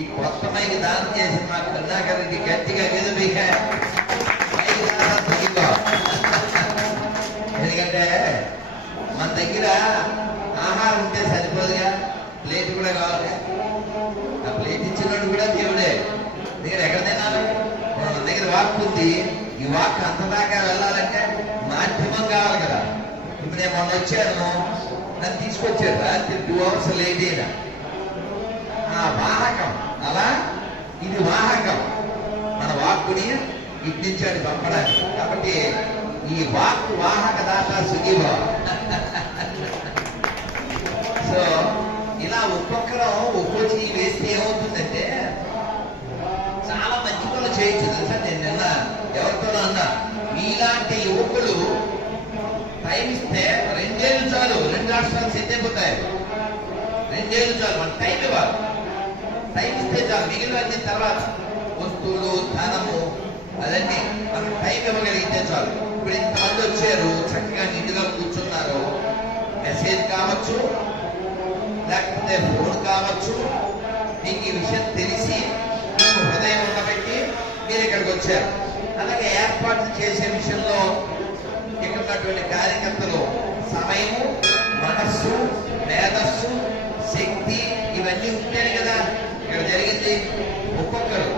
ఈ కొత్త మైకి దానం చేసి మా కరుణాకర్కి గట్టిగా ఎదు మీకు ఎందుకంటే మన దగ్గర ఆహారం ఉంటే సరిపోదుగా ప్లేట్ కూడా కావాలి ఆ ప్లేట్ ఇచ్చినోడు కూడా దేవుడే. దగ్గర ఎక్కడ తినాలి? మన దగ్గర వాక్ ఉంది. ఈ వాక్ అంత దాకా వెళ్ళాలంటే మాధ్యమం కావాలి కదా. ఇప్పుడు నేను మొన్న వచ్చాను. నన్ను తీసుకొచ్చారు. రాత్రి టూ అవర్స్ లేట్ అయినా. ఆ వాహక ఇది వాహకం. మన వాక్కుని ఇటు పంపడానికి కాబట్టి ఈ వాక్ వాహక దాత సుఖీభావ సో ఇలా ఒక్కొక్కరం ఒక్కో చెయ్యి వేస్తే ఏమవుతుందంటే చాలా మంచి పనులు చేయొచ్చు తెలుసా? నేను నిన్న ఎవరితోనో అన్నా. మీలాంటి యువకులు టైం ఇస్తే రెండేళ్ళు చాలు. రెండు రాష్ట్రాలు సిద్ధైపోతాయి రెండేళ్ళు చాలు. మన టైం ఇవ్వాలి. టైం ఇస్తే మిగిలిన తర్వాత వస్తువులు ధనము అదండి మనం టైం ఇవ్వగలిగితే చాలు. ఇప్పుడు ఇంతమంది వచ్చారు చక్కగా నిండుగా కూర్చున్నారు. మెసేజ్ కావచ్చు లేకపోతే ఫోన్ కావచ్చు. మీకు ఈ విషయం తెలిసి మీకు హృదయం ఉండబెట్టి మీరు ఇక్కడికి వచ్చారు. అలాగే ఏర్పాట్లు చేసే విషయంలో ఇక్కడ ఉన్నటువంటి కార్యకర్తలు సమయము మనస్సు మేధస్సు శక్తి ఇవన్నీ ఉంటేనే కదా జరిగింది. ఒక్కొక్కరు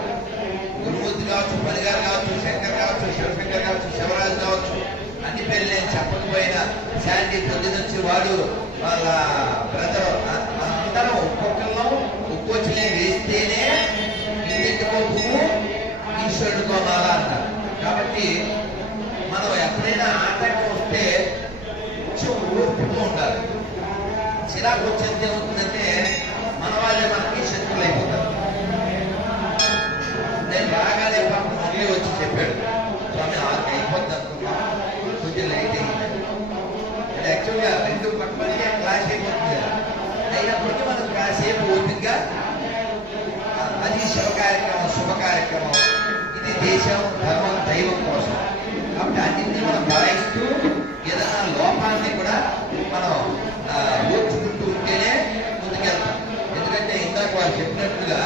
గురుమూర్తి కావచ్చు పనిగారు కావచ్చు శంకర్ కావచ్చు శివశంకర్ కావచ్చు శివరాజు కావచ్చు అన్ని పేర్లు నేను చెప్పకపోయినా శాంతి పొద్దు నుంచి వాడు వాళ్ళ బ్రదర్. అందరం ఒక్కొక్కరిలో ఒక్కొచ్చినే వేస్తేనే ఇంటికో పువ్వు ఈశ్వరుడికో మాల అంటారు. కాబట్టి మనం ఎప్పుడైనా ఆటంకం వస్తే కొంచెం ఓర్పుగా ఉండాలి. చిరాకు వచ్చేది అయినప్పటికీ మనం కాసేపు ఓపికగా అది శుభ కార్యక్రమం శుభ కార్యక్రమం ఇది దేశం ధర్మం దైవం కోసం. కాబట్టి అన్నింటినీ మనం భావిస్తూ ఏదైనా లోపాన్ని కూడా మనం ఆ, ఓర్చుకుంటూ ఉంటేనే ముందుకెళ్తాం. ఎందుకంటే ఇందాక వారు చెప్పినట్టుగా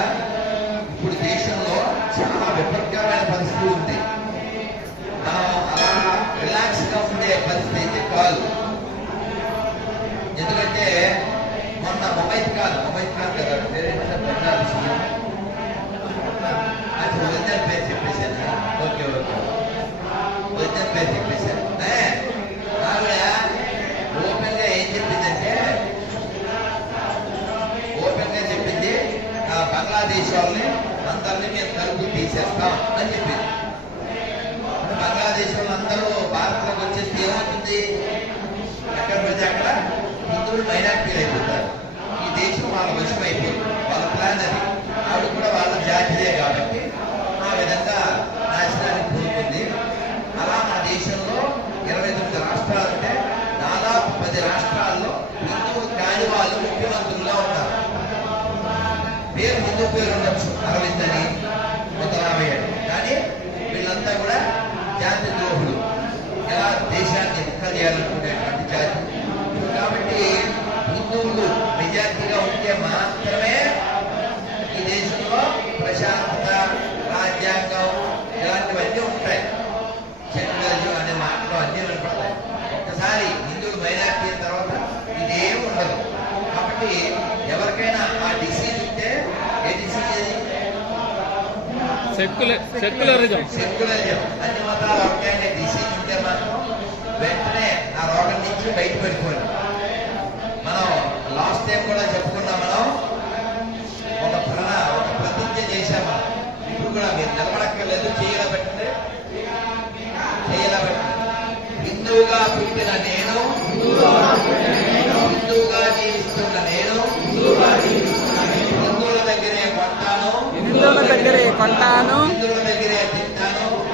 బంగ్లాదేశ్ వాళ్ళని అందరినీ మేము తలుపు తీసేస్తాం అని చెప్పింది. బంగ్లాదేశ్ వాళ్ళందరూ భారత్లోకి వచ్చేస్తే ఏమవుతుంది? ఎక్కడ పడితే అక్కడ హిందువులు మైనార్టీలు అయిపోతారు. ఈ దేశం వాళ్ళ వశం అయిపోయింది వాళ్ళ ప్లాన్ అది. ఆవిడ కూడా వాళ్ళ జాతిదే కాదు. కాబట్టి ఎవరికైనా ఆ డిసీజ్ ఉంటే ఏ డిసీజ్ అది? సెక్యులర్ సెక్యులరిజం సెక్యులరిజం అన్ని మతాలు ఒకటే డిసీజ్ ఉంటే మాత్రం వెంటనే ఆ రోగం నుంచి బయటపడిపోయింది మనం లాస్ట్ టైం కూడా చెప్పుకున్నాం మనం ఒక ప్రణా ఒక ప్రతిజ్ఞ చేశాం మనం. ఇప్పుడు కూడా మీరు నిలబడక్కర్లేదు చేయలా పెట్టండి చేయలా పెట్టండి హిందువుగా పుట్టిన నేను దగ్గరే కొంటాను.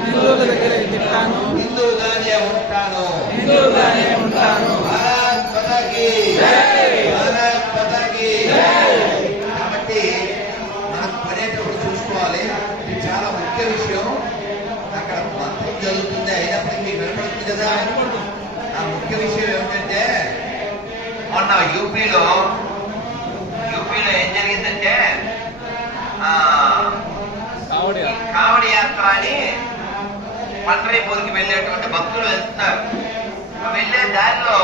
హిందువుల దగ్గరే తింటాను. హిందువుగానే ఉంటాను. హిందువుగానే ఉంటాను భారత్ మాతాకి భారత్ మాతాకి కాబట్టి మనం పడేటప్పుడు చూసుకోవాలి ఇది చాలా ముఖ్య విషయం అక్కడ మంత్రం జరుగుతుంది అయినప్పటికీ మీకు వినపడుతుంది కదా ఆ ముఖ్య విషయం ఏమిటంటే మొన్న యూపీలో యూపీలో ఏం జరిగిందంటే ఆ, కానీ యాత్ర వెళ్ళేటువంటి భక్తులు వెళ్తున్నారు. వెళ్ళే దారిలో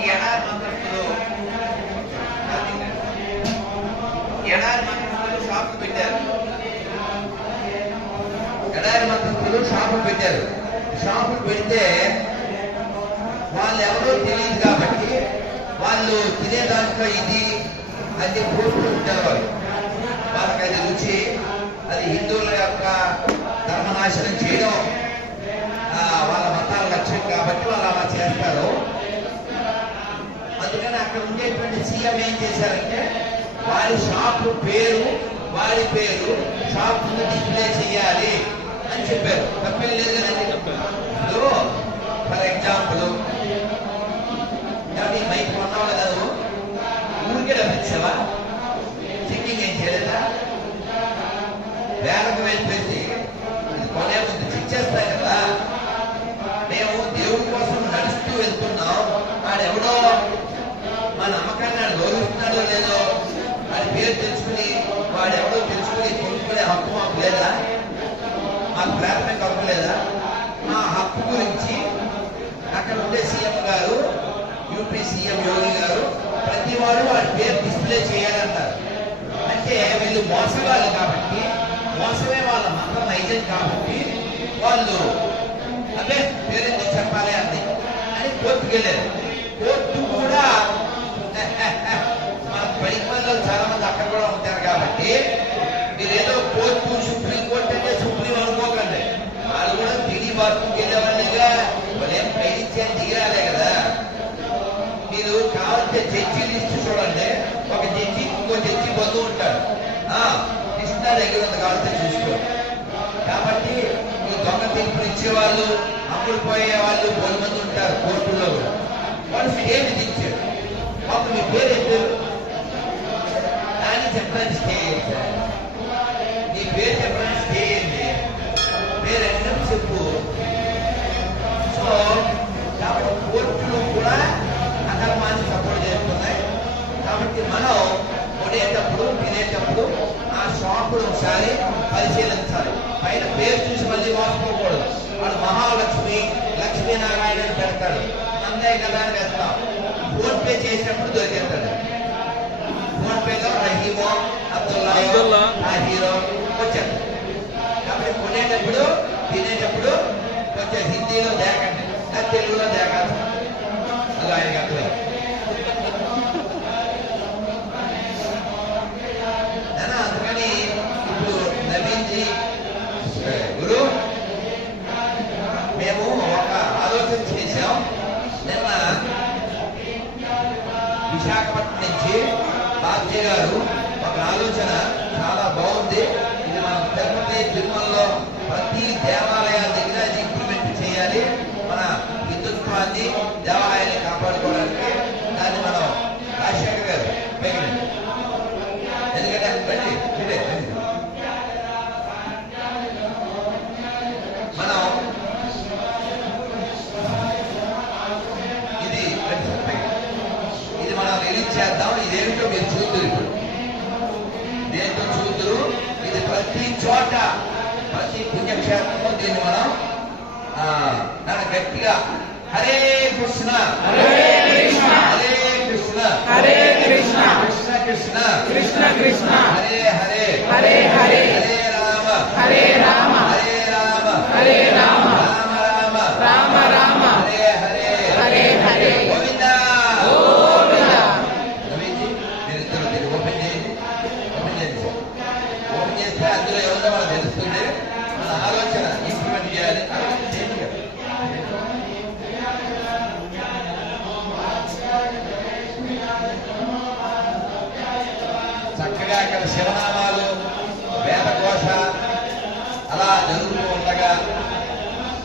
ఈ ఎడారి మంత్రులు ఎడారి మంత్రులు షాపు పెట్టారు. ఎడారి మంత్రులు షాపు పెట్టారు. షాపు పెడితే వాళ్ళు ఎవరో తెలియదు కాబట్టి వాళ్ళు తినే దాంట్లో ఇది అది పోస్తూ ఉంటారు వాళ్ళు. వాళ్ళకి అది రుచి అది హిందువుల ధర్మనాశనం చేయడం వాళ్ళ మతాల లక్ష్యం కాబట్టి వాళ్ళు అలా చేస్తారు. అందుకని అక్కడ ఉండేటువంటి సీఎం ఏం చేశారంటే వారి షాపు పేరు వారి పేరు షాప్ డిస్ప్లే చేయాలి అని చెప్పారు. తప్పేం లేదు కదండి. For example UP CM Yogi గారు ప్రతి వాడు వాడి పేరు డిస్ప్లే చేయాలంటారు. అంటే వీళ్ళు మోసగాళ్ళు కాబట్టి మోసమే వాళ్ళ మతం నైజం కాబట్టి వాళ్ళు అదే పేరెందుకు చెప్పాలి అంది. అని కోర్టుకు వెళ్ళారు. కోర్టు కూడా మన పడి మందిలో చాలా మంది అక్కడ కూడా ఉంటారు కాబట్టి మీరేదో కోర్టు సుప్రీం కోర్టు అంటే సుప్రీం అనుకోకండి. వాళ్ళు కూడా తెలియ బాత్రూమ్కి వెళ్ళేవాళ్ళు మధ్య జడ్జి లిస్ట్ చూడండి. ఒక జడ్జి ఇంకో జడ్జి బంధువు ఉంటాడు. ఆ దగ్గర ఉంది కాబట్టి చూసుకో. కాబట్టి దొంగ తీర్పులు ఇచ్చేవాళ్ళు అమ్ముడు పోయే వాళ్ళు పది మంది ఉంటారు కోర్టుల్లో కూడా. వాళ్ళు స్టే విధించారు మాకు మీ పేరు ఏం దాన్ని చెప్పడానికి స్టే చేశారు. రోజుల్లో హీరో వచ్చాడు. కాబట్టి కొనేటప్పుడు తినేటప్పుడు కొంచెం హిందీలో దేకండి అది తెలుగులో దేకాలి అది ఆయనకి అర్థమైంది అందుకని ఇప్పుడు నవీన్జీ గురు మేము ఒక ఆలోచన చేశాం. నిన్న విశాఖపట్నం నుంచి బాబ్జీ గారు ఒక ఆలోచన చోట ప్రతి పుణ్యక్షేత్రంలో దీన్ని మనం నన్ను గట్టిగా హరే కృష్ణ. హరే కృష్ణ. హరే కృష్ణ. హరే కృష్ణ. కృష్ణ కృష్ణ. కృష్ణ కృష్ణ. హరే హరే. హరే హరే. హరే రామ. హరే శివనామాలు వేదఘోష అలా జరుగుతూ ఉండగా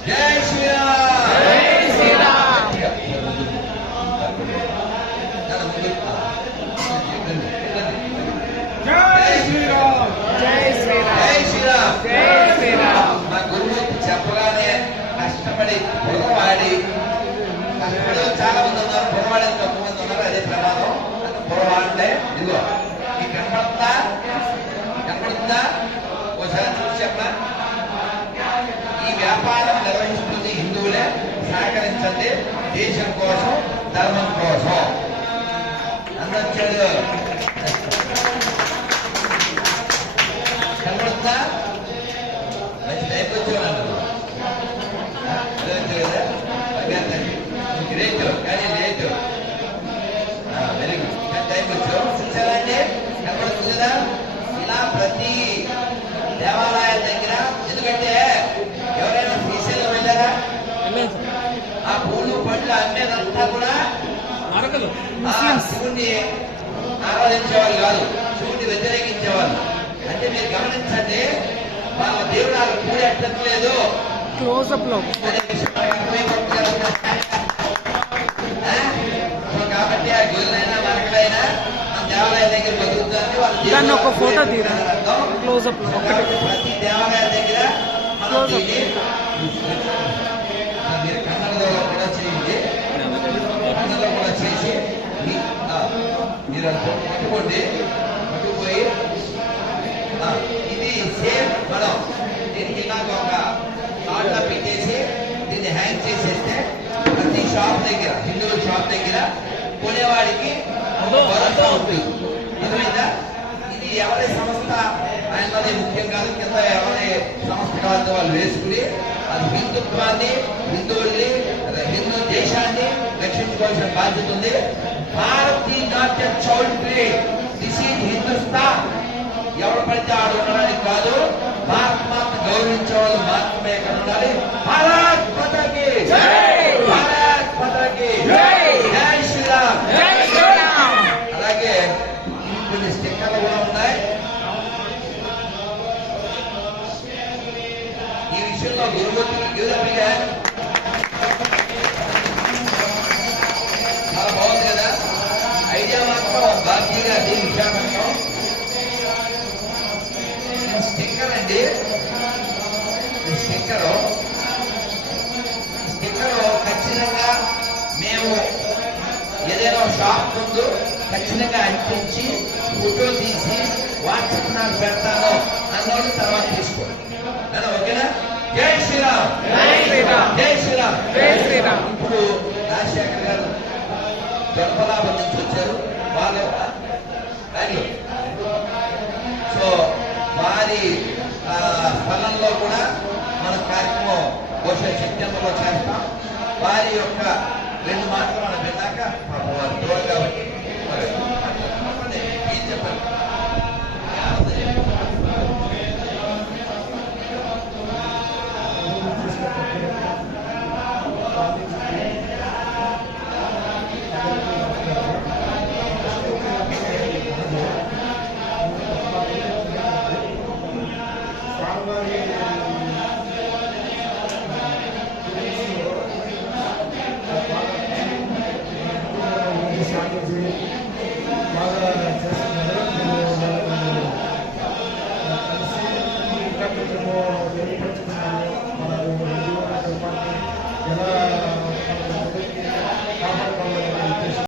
జై శ్రీరామ్ జై శ్రీరామ్ గట్టిగా. జై శ్రీరామ్ జై శ్రీరామ్ జై శ్రీరామ్ జై గురువు చెప్పగానే కష్టపడి పొరవాడి కష్టపడి చాలా మంది ఉన్నారు పొరవాడి తక్కువ మంది ఉన్నారు అదే ప్రమాదం అంటే పొరవాడే ఇదిగో ఉందా? ఈ వ్యాపారం నిర్వహిస్తుంది హిందువులే సహకరించండి దేశం కోసం ధర్మం కోసం. అందరు శివుణ్ణి ఆరాధించేవాళ్ళు కాదు శివుణ్ణి వ్యతిరేకించేవాళ్ళు అంటే మీరు గమనించండి వాళ్ళ దేవుడు వాళ్ళ పూజ ఎట్టట్లేదు క్లోజప్లో. ఆ? కాబట్టి ఆ గుళ్ళైనా మనకలైనా మన దేవాలయం దగ్గర బతుకుతుంది దాన్ని ఒక ఫోటో తీరా. క్లోజప్లో ప్రతి దేవాలయం దగ్గర మనం మీరు పట్టుకోండి పట్టుకుపోయి ఇది సేమ్ మనం దీనికి ఇలాగ ఒక తాళ్ళ పెట్టేసి దీన్ని హ్యాంగ్ చేసేస్తే ప్రతి షాప్ దగ్గర హిందువుల షాప్ దగ్గర కొనేవాడికి ఒక భరోసా ఉంటుంది అర్థమైందా ఇది ఎవరి సంస్థ ఆయనది ముఖ్యం కాదు కింద ఎవరి సంస్థ కాదు వాళ్ళు వేసుకుని అది హిందుత్వాన్ని హిందువుల్ని హిందూ దేశాన్ని రక్షించుకోవాల్సిన బాధ్యత ఉంది. భారతీ నాట్య చౌల్ట్రీ దిస్ ఈజ్ హిందుస్థాన్ ఎవరు పడితే ఆడు ఉండడానికి కాదు భారత్ మాత గౌరవించే వాళ్ళు మాత్రమే ఇక్కడ ఉండాలి. భారత్ మాతకి! జై! భారత్ మాతకి! జై! శ్రీరామ్! అలాగే కొన్ని స్టిక్కర్లు కూడా ఉన్నాయి. ఈ విషయంలో గురుమూర్తికి గిరిదప్పిగా భారతీయ దీని విశాఖపట్నం స్టిక్కర్ అండి. స్టిక్కర్. స్టిక్కర్ ఖచ్చితంగా మేము ఏదైనా షాప్ ముందు ఖచ్చితంగా అంటించి ఫోటో తీసి వాట్సాప్ నాకు పెడతాను అన్నోళ్ళు తర్వాత తీసుకోండి. ఓకేనా? జై శ్రీరామ్. జై శ్రీరామ్. జై శ్రీరామ్. జై శ్రీరామ్. ఇప్పుడు రాజశేఖర్ గారు జన్మలాభం నుంచి వచ్చారు. వాళ్ళు అని సో వారి ఆ, స్థలంలో కూడా మన కార్యక్రమం బహుశా సెప్టెంబర్లో చేస్తాం. వారి యొక్క రెండు మాటలు మనం